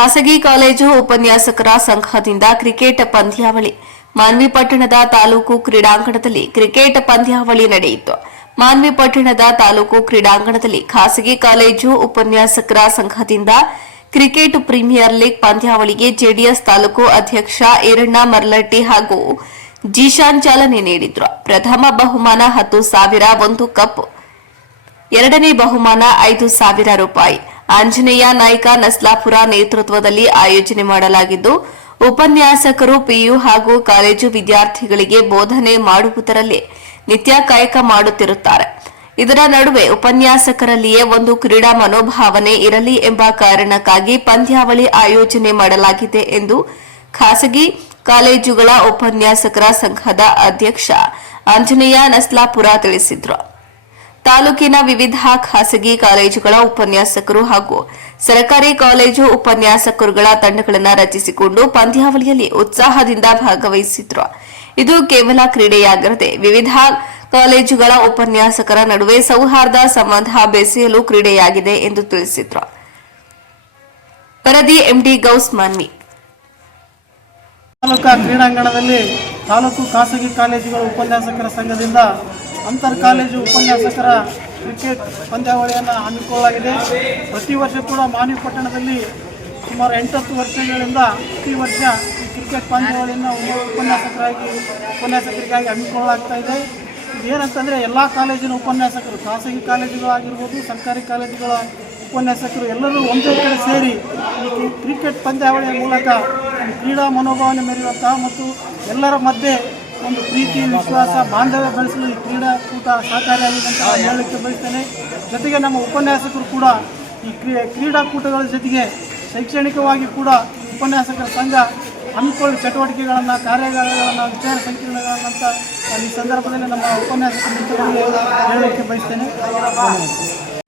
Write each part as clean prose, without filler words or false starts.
ಖಾಸಗಿ ಕಾಲೇಜು ಉಪನ್ಯಾಸಕರ ಸಂಘದಿಂದ ಕ್ರಿಕೆಟ್ ಪಂದ್ಯಾವಳಿ ಮಾನ್ವಿ ಪಟ್ಟಣದ ತಾಲೂಕು ಕ್ರೀಡಾಂಗಣದಲ್ಲಿ ಕ್ರಿಕೆಟ್ ಪಂದ್ಯಾವಳಿ ನಡೆಯಿತು. ಮಾನ್ವಿ ಪಟ್ಟಣದ ತಾಲೂಕು ಕ್ರೀಡಾಂಗಣದಲ್ಲಿ ಖಾಸಗಿ ಕಾಲೇಜು ಉಪನ್ಯಾಸಕರ ಸಂಘದಿಂದ ಕ್ರಿಕೆಟ್ ಪ್ರೀಮಿಯರ್ ಲೀಗ್ ಪಂದ್ಯಾವಳಿಗೆ ಜೆಡಿಎಸ್ ತಾಲೂಕು ಅಧ್ಯಕ್ಷ ಈರಣ್ಣ ಮರ್ಲಟ್ಟಿ ಹಾಗೂ ಜೀಶಾನ್ ಚಾಲನೆ ನೀಡಿದ್ರು. ಪ್ರಥಮ ಬಹುಮಾನ 10,000 ಒಂದು ಕಪ್, ಎರಡನೇ ಬಹುಮಾನ 5,000 ರೂಪಾಯಿ. ಆಂಜನೇಯ ನಾಯ್ಕ ನಸ್ಲಾಪುರ ನೇತೃತ್ವದಲ್ಲಿ ಆಯೋಜನೆ ಮಾಡಲಾಗಿದ್ದು, ಉಪನ್ಯಾಸಕರು ಪಿಯು ಹಾಗೂ ಕಾಲೇಜು ವಿದ್ಯಾರ್ಥಿಗಳಿಗೆ ಬೋಧನೆ ಮಾಡುವುದರಲ್ಲಿ ನಿತ್ಯ ಕಾಯಕ ಮಾಡುತ್ತಿರುತ್ತಾರೆ. ಇದರ ನಡುವೆ ಉಪನ್ಯಾಸಕರಲ್ಲಿಯೇ ಒಂದು ಕ್ರೀಡಾ ಮನೋಭಾವನೆ ಇರಲಿ ಎಂಬ ಕಾರಣಕ್ಕಾಗಿ ಪಂದ್ಯಾವಳಿ ಆಯೋಜನೆ ಮಾಡಲಾಗಿದೆ ಎಂದು ಖಾಸಗಿ ಕಾಲೇಜುಗಳ ಉಪನ್ಯಾಸಕರ ಸಂಘದ ಅಧ್ಯಕ್ಷ ಆಂಜನೇಯ ನಸ್ಲಾಪುರ ತಿಳಿಸಿದರು. ತಾಲೂಕಿನ ವಿವಿಧ ಖಾಸಗಿ ಕಾಲೇಜುಗಳ ಉಪನ್ಯಾಸಕರು ಹಾಗೂ ಸರ್ಕಾರಿ ಕಾಲೇಜು ಉಪನ್ಯಾಸಕರುಗಳ ತಂಡಗಳನ್ನು ರಚಿಸಿಕೊಂಡು ಪಂದ್ಯಾವಳಿಯಲ್ಲಿ ಉತ್ಸಾಹದಿಂದ ಭಾಗವಹಿಸಿದ್ರು. ಇದು ಕೇವಲ ಕ್ರೀಡೆಯಾಗಿರದೆ ವಿವಿಧ ಕಾಲೇಜುಗಳ ಉಪನ್ಯಾಸಕರ ನಡುವೆ ಸೌಹಾರ್ದ ಸಂಬಂಧ ಬೆಸೆಯಲು ಕ್ರೀಡೆಯಾಗಿದೆ ಎಂದು ತಿಳಿಸಿದ್ರು. ವರದಿ ಎಂಡಿ ಗೌಸ್ ಮಾನ್ವಿ. ತಾಲೂಕಾ ಕ್ರೀಡಾಂಗಣದಲ್ಲಿ ತಾಲೂಕು ಖಾಸಗಿ ಕಾಲೇಜುಗಳ ಉಪನ್ಯಾಸಕರ ಸಂಘದಿಂದ ಅಂತರ್ ಕಾಲೇಜು ಉಪನ್ಯಾಸಕರ ಕ್ರಿಕೆಟ್ ಪಂದ್ಯಾವಳಿಯನ್ನು ಹಮ್ಮಿಕೊಳ್ಳಲಾಗಿದೆ. ಪ್ರತಿ ವರ್ಷ ಕೂಡ ಮಾನ್ವಿ ಪಟ್ಟಣದಲ್ಲಿ ಸುಮಾರು 8-10 ವರ್ಷಗಳಿಂದ ಪ್ರತಿ ವರ್ಷ ಈ ಕ್ರಿಕೆಟ್ ಪಂದ್ಯಾವಳಿಯನ್ನು ಉಪನ್ಯಾಸಕರಿಗಾಗಿ ಹಮ್ಮಿಕೊಳ್ಳಲಾಗ್ತಾ ಇದೆ. ಏನಂತಂದರೆ ಎಲ್ಲ ಕಾಲೇಜಿನ ಉಪನ್ಯಾಸಕರು, ಖಾಸಗಿ ಕಾಲೇಜುಗಳಾಗಿರ್ಬೋದು, ಸರ್ಕಾರಿ ಕಾಲೇಜುಗಳ ಉಪನ್ಯಾಸಕರು ಎಲ್ಲರೂ ಒಂದೇ ಕಡೆ ಸೇರಿ ಈ ಕ್ರಿಕೆಟ್ ಪಂದ್ಯಾವಳಿಯ ಮೂಲಕ ಕ್ರೀಡಾ ಮನೋಭಾವನೆ ಮೆರೆಯುವಂತಹ ಮತ್ತು ಎಲ್ಲರ ಮಧ್ಯೆ ಒಂದು ಪ್ರೀತಿ, ವಿಶ್ವಾಸ, ಬಾಂಧವ್ಯ ಬೆಳೆಸಲು ಈ ಕ್ರೀಡಾಕೂಟ ಸಹಕಾರಿಯಾಗಿದೆ ಅಂತ ಹೇಳಲಿಕ್ಕೆ ಬಯಸ್ತೇನೆ. ಜೊತೆಗೆ ನಮ್ಮ ಉಪನ್ಯಾಸಕರು ಕೂಡ ಈ ಕ್ರೀಡಾಕೂಟಗಳ ಜೊತೆಗೆ ಶೈಕ್ಷಣಿಕವಾಗಿ ಕೂಡ ಉಪನ್ಯಾಸಕರ ಸಂಘ ಹಮ್ಮಿಕೊಳ್ಳುವ ಚಟುವಟಿಕೆಗಳನ್ನು, ಕಾರ್ಯಾಗಾರಗಳನ್ನು, ವಿಚಾರ ಸಂಕಿರಣಗಳನ್ನಂತ ಈ ಸಂದರ್ಭದಲ್ಲಿ ನಮ್ಮ ಉಪನ್ಯಾಸಕರ ಮಿತ್ರರಿಗೆ ಹೇಳಲಿಕ್ಕೆ ಬಯಸ್ತೇನೆ.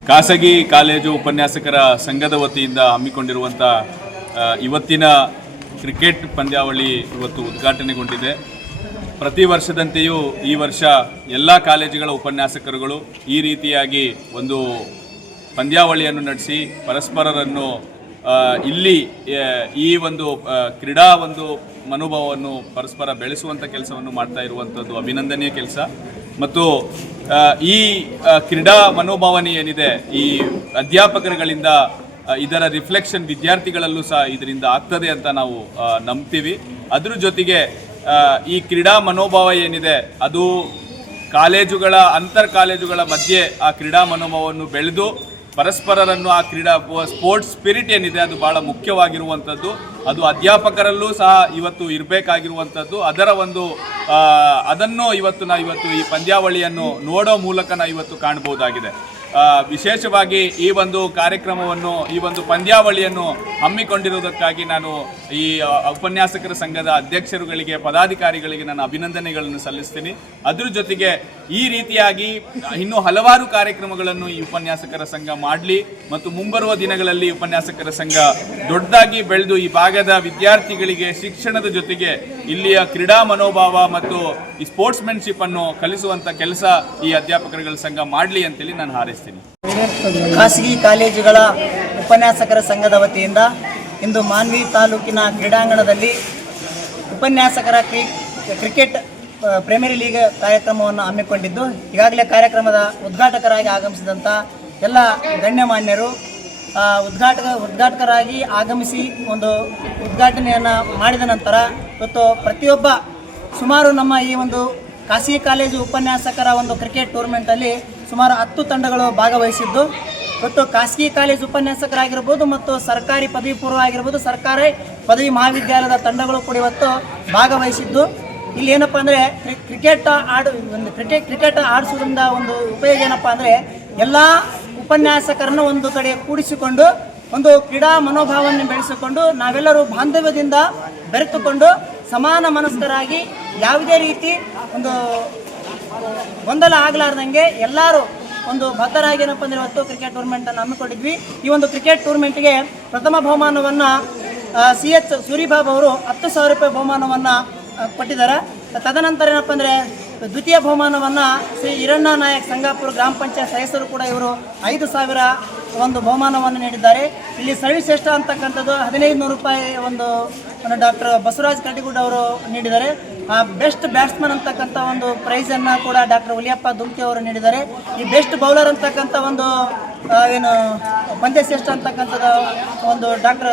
ಖಾಸಗಿ ಕಾಲೇಜು ಉಪನ್ಯಾಸಕರ ಸಂಘದ ವತಿಯಿಂದ ಹಮ್ಮಿಕೊಂಡಿರುವಂಥ ಇವತ್ತಿನ ಕ್ರಿಕೆಟ್ ಪಂದ್ಯಾವಳಿ ಇವತ್ತು ಉದ್ಘಾಟನೆಗೊಂಡಿದೆ. ಪ್ರತಿ ವರ್ಷದಂತೆಯೂ ಈ ವರ್ಷ ಎಲ್ಲ ಕಾಲೇಜುಗಳ ಉಪನ್ಯಾಸಕರುಗಳು ಈ ರೀತಿಯಾಗಿ ಒಂದು ಪಂದ್ಯಾವಳಿಯನ್ನು ನಡೆಸಿ ಪರಸ್ಪರರನ್ನು ಇಲ್ಲಿ ಈ ಒಂದು ಕ್ರೀಡಾ ಒಂದು ಮನೋಭಾವವನ್ನು ಪರಸ್ಪರ ಬೆಳೆಸುವಂಥ ಕೆಲಸವನ್ನು ಮಾಡ್ತಾ ಇರುವಂಥದ್ದು ಅಭಿನಂದನೀಯ ಕೆಲಸ. ಮತ್ತು ಈ ಕ್ರೀಡಾ ಮನೋಭಾವನೆ ಏನಿದೆ ಈ ಅಧ್ಯಾಪಕರುಗಳಿಂದ ಇದರ ರಿಫ್ಲೆಕ್ಷನ್ ವಿದ್ಯಾರ್ಥಿಗಳಲ್ಲೂ ಸಹ ಇದರಿಂದ ಆಗ್ತದೆ ಅಂತ ನಾವು ನಂಬ್ತೀವಿ. ಅದ್ರ ಜೊತೆಗೆ ಈ ಕ್ರೀಡಾ ಮನೋಭಾವ ಏನಿದೆ ಅದು ಕಾಲೇಜುಗಳ ಅಂತರ್ ಕಾಲೇಜುಗಳ ಮಧ್ಯೆ ಆ ಕ್ರೀಡಾ ಮನೋಭಾವವನ್ನು ಬೆಳೆದು ಪರಸ್ಪರರನ್ನು ಆ ಸ್ಪೋರ್ಟ್ಸ್ ಸ್ಪಿರಿಟ್ ಏನಿದೆ ಅದು ಭಾಳ ಮುಖ್ಯವಾಗಿರುವಂಥದ್ದು. ಅದು ಅಧ್ಯಾಪಕರಲ್ಲೂ ಸಹ ಇವತ್ತು ಇರಬೇಕಾಗಿರುವಂಥದ್ದು. ಅದನ್ನು ಇವತ್ತು ಈ ಪಂದ್ಯಾವಳಿಯನ್ನು ನೋಡೋ ಮೂಲಕ ನಾವು ಇವತ್ತು ಕಾಣಬಹುದಾಗಿದೆ. ವಿಶೇಷವಾಗಿ ಈ ಒಂದು ಕಾರ್ಯಕ್ರಮವನ್ನು, ಈ ಒಂದು ಪಂದ್ಯಾವಳಿಯನ್ನು ಹಮ್ಮಿಕೊಂಡಿರುವುದಕ್ಕಾಗಿ ನಾನು ಈ ಉಪನ್ಯಾಸಕರ ಸಂಘದ ಅಧ್ಯಕ್ಷರುಗಳಿಗೆ, ಪದಾಧಿಕಾರಿಗಳಿಗೆ ನಾನು ಅಭಿನಂದನೆಗಳನ್ನು ಸಲ್ಲಿಸ್ತೀನಿ. ಅದ್ರ ಜೊತೆಗೆ ಈ ರೀತಿಯಾಗಿ ಇನ್ನೂ ಹಲವಾರು ಕಾರ್ಯಕ್ರಮಗಳನ್ನು ಈ ಉಪನ್ಯಾಸಕರ ಸಂಘ ಮಾಡಲಿ ಮತ್ತು ಮುಂಬರುವ ದಿನಗಳಲ್ಲಿ ಉಪನ್ಯಾಸಕರ ಸಂಘ ದೊಡ್ಡದಾಗಿ ಬೆಳೆದು ಈ ಭಾಗದ ವಿದ್ಯಾರ್ಥಿಗಳಿಗೆ ಶಿಕ್ಷಣದ ಜೊತೆಗೆ ಇಲ್ಲಿಯ ಕ್ರೀಡಾ ಮನೋಭಾವ ಮತ್ತು ಈ ಸ್ಪೋರ್ಟ್ಸ್ಮೆನ್ಶಿಪ್ ಅನ್ನು ಕಲಿಸುವಂಥ ಕೆಲಸ ಈ ಅಧ್ಯಾಪಕರುಗಳ ಸಂಘ ಮಾಡಲಿ ಅಂತೇಳಿ ನಾನು ಹಾರೈಸ್ತೀನಿ. ಖಾಸಗಿ ಕಾಲೇಜುಗಳ ಉಪನ್ಯಾಸಕರ ಸಂಘದ ವತಿಯಿಂದ ಇಂದು ಮಾನ್ವಿ ತಾಲೂಕಿನ ಕ್ರೀಡಾಂಗಣದಲ್ಲಿ ಉಪನ್ಯಾಸಕರ ಕ್ರಿಕೆಟ್ ಪ್ರೀಮಿಯರ್ ಲೀಗ್ ಕಾರ್ಯಕ್ರಮವನ್ನು ಹಮ್ಮಿಕೊಂಡಿದ್ದು, ಈಗಾಗಲೇ ಕಾರ್ಯಕ್ರಮದ ಉದ್ಘಾಟಕರಾಗಿ ಆಗಮಿಸಿದಂಥ ಎಲ್ಲ ಗಣ್ಯಮಾನ್ಯರು ಉದ್ಘಾಟಕರಾಗಿ ಆಗಮಿಸಿ ಒಂದು ಉದ್ಘಾಟನೆಯನ್ನು ಮಾಡಿದ ನಂತರ ಇವತ್ತು ಪ್ರತಿಯೊಬ್ಬ ಸುಮಾರು ನಮ್ಮ ಈ ಒಂದು ಖಾಸಗಿ ಕಾಲೇಜು ಉಪನ್ಯಾಸಕರ ಒಂದು ಕ್ರಿಕೆಟ್ ಟೂರ್ನಮೆಂಟಲ್ಲಿ ಸುಮಾರು 10 ತಂಡಗಳು ಭಾಗವಹಿಸಿದ್ದು, ಇವತ್ತು ಖಾಸಗಿ ಕಾಲೇಜು ಉಪನ್ಯಾಸಕರಾಗಿರ್ಬೋದು ಮತ್ತು ಸರ್ಕಾರಿ ಪದವಿ ಪೂರ್ವ ಆಗಿರ್ಬೋದು, ಸರ್ಕಾರಿ ಪದವಿ ಮಹಾವಿದ್ಯಾಲಯದ ತಂಡಗಳು ಕೂಡ ಇವತ್ತು ಭಾಗವಹಿಸಿದ್ದು, ಇಲ್ಲಿ ಏನಪ್ಪ ಅಂದರೆ ಕ್ರಿಕೆಟ್ ಆಡಿಸೋದ್ರಿಂದ ಒಂದು ಉಪಯೋಗ ಏನಪ್ಪ ಅಂದರೆ ಎಲ್ಲ ಉಪನ್ಯಾಸಕರನ್ನು ಒಂದು ಕಡೆ ಕೂಡಿಸಿಕೊಂಡು ಒಂದು ಕ್ರೀಡಾ ಮನೋಭಾವವನ್ನು ಬೆಳೆಸಿಕೊಂಡು ನಾವೆಲ್ಲರೂ ಬಾಂಧವ್ಯದಿಂದ ಬೆರೆತುಕೊಂಡು ಸಮಾನ ಮನಸ್ಕರಾಗಿ ಯಾವುದೇ ರೀತಿ ಒಂದು ಗೊಂದಲ ಆಗಲಾರ್ದಂಗೆ ಎಲ್ಲರೂ ಒಂದು ಬದ್ಧರಾಗಿ ಏನಪ್ಪ ಅಂದರೆ ಇವತ್ತು ಕ್ರಿಕೆಟ್ ಟೂರ್ನಮೆಂಟನ್ನು ಹಮ್ಮಿಕೊಂಡಿದ್ವಿ. ಈ ಒಂದು ಕ್ರಿಕೆಟ್ ಟೂರ್ನಮೆಂಟ್ಗೆ ಪ್ರಥಮ ಬಹುಮಾನವನ್ನು CH ಸೂರಿಬಾಬು ಅವರು 10,000 ರೂಪಾಯಿ ಬಹುಮಾನವನ್ನು ಕೊಟ್ಟಿದ್ದಾರೆ. ತದನಂತರ ಏನಪ್ಪ ಅಂದರೆ ದ್ವಿತೀಯ ಬಹುಮಾನವನ್ನು ಶ್ರೀ ಈರಣ್ಣ ನಾಯಕ್ ಸಂಗಾಪುರ ಗ್ರಾಮ ಪಂಚಾಯತ್ ಸದಸ್ಯರು ಕೂಡ ಇವರು 5,000 ಒಂದು ಬಹುಮಾನವನ್ನು ನೀಡಿದ್ದಾರೆ. ಇಲ್ಲಿ ಸರ್ವಿಶ್ರೇಷ್ಠ ಅಂತಕ್ಕಂಥದ್ದು 1,500 ರೂಪಾಯಿ ಒಂದು ಡಾಕ್ಟರ್ ಬಸವರಾಜ್ ಕಟ್ಟಿಗುಡ್ ಅವರು ನೀಡಿದ್ದಾರೆ. ಬೆಸ್ಟ್ ಬ್ಯಾಟ್ಸ್ಮನ್ ಅಂತಕ್ಕಂಥ ಒಂದು ಪ್ರೈಸನ್ನು ಕೂಡ ಡಾಕ್ಟರ್ ಹುಲಿಯಪ್ಪ ದುಮ್ತಿ ಅವರು ನೀಡಿದ್ದಾರೆ. ಈ ಬೆಸ್ಟ್ ಬೌಲರ್ ಅಂತಕ್ಕಂಥ ಒಂದು ಏನು ಪಂದ್ಯಶ್ರೇಷ್ಠ ಅಂತಕ್ಕಂಥದ್ದು ಒಂದು ಡಾಕ್ಟರ್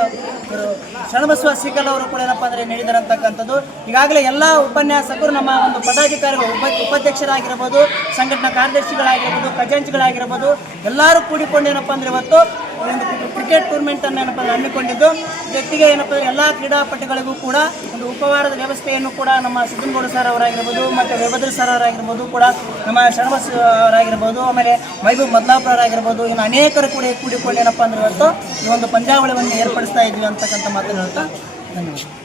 ಶರಣಬಸವ ಸಿಕಲ್ ಅವರು ಕೂಡ ಏನಪ್ಪ ಅಂದರೆ ನೀಡಿದ್ದಾರೆ ಅಂತಕ್ಕಂಥದ್ದು. ಈಗಾಗಲೇ ಎಲ್ಲ ಉಪನ್ಯಾಸಕರು ನಮ್ಮ ಒಂದು ಪದಾಧಿಕಾರಿಗಳು ಉಪಾಧ್ಯಕ್ಷರಾಗಿರ್ಬೋದು, ಸಂಘಟನಾ ಕಾರ್ಯದರ್ಶಿಗಳಾಗಿರ್ಬೋದು, ಖಜಾಂಚಿಗಳಾಗಿರ್ಬೋದು ಎಲ್ಲರೂ ಕೂಡಿಕೊಂಡು ಏನಪ್ಪ ಅಂದರೆ ಇವತ್ತು ಒಂದು ಕ್ರಿಕೆಟ್ ಟೂರ್ನಮೆಂಟನ್ನು ಏನಪ್ಪ ಅಂದರೆ ಹಮ್ಮಿಕೊಂಡಿದ್ದು, ಜೊತೆಗೆ ಏನಪ್ಪ ಎಲ್ಲ ಕ್ರೀಡಾಪಟುಗಳಿಗೂ ಕೂಡ ಒಂದು ಉಪಹಾರದ ವ್ಯವಸ್ಥೆಯನ್ನು ಕೂಡ ನಮ್ಮ ಸಿದ್ದನಗೌಡ ಸರ್ ಅವರಾಗಿರ್ಬೋದು ಮತ್ತು ವೇಭದ್ರ ಸರ್ ಅವರಾಗಿರ್ಬೋದು ಕೂಡ ನಮ್ಮ ಶರಣಬಸ್ ಅವರಾಗಿರ್ಬೋದು, ಆಮೇಲೆ ಮೈಬೂಬ್ ಮದ್ಲಾಪುರ ಅವರಾಗಿರ್ಬೋದು, ಇನ್ನು ಅನೇಕರು ಕೂಡ ಕೂಡಿಕೊಂಡು ಏನಪ್ಪ ಅಂದರೆ ಇವತ್ತು ಈ ಒಂದು ಪಂದ್ಯಾವಳಿಯನ್ನು ಏರ್ಪಡಿಸ್ತಾ ಇದ್ವಿ ಅಂತಕ್ಕಂಥ ಮಾತನ್ನು ಹೇಳ್ತಾ ಧನ್ಯವಾದ.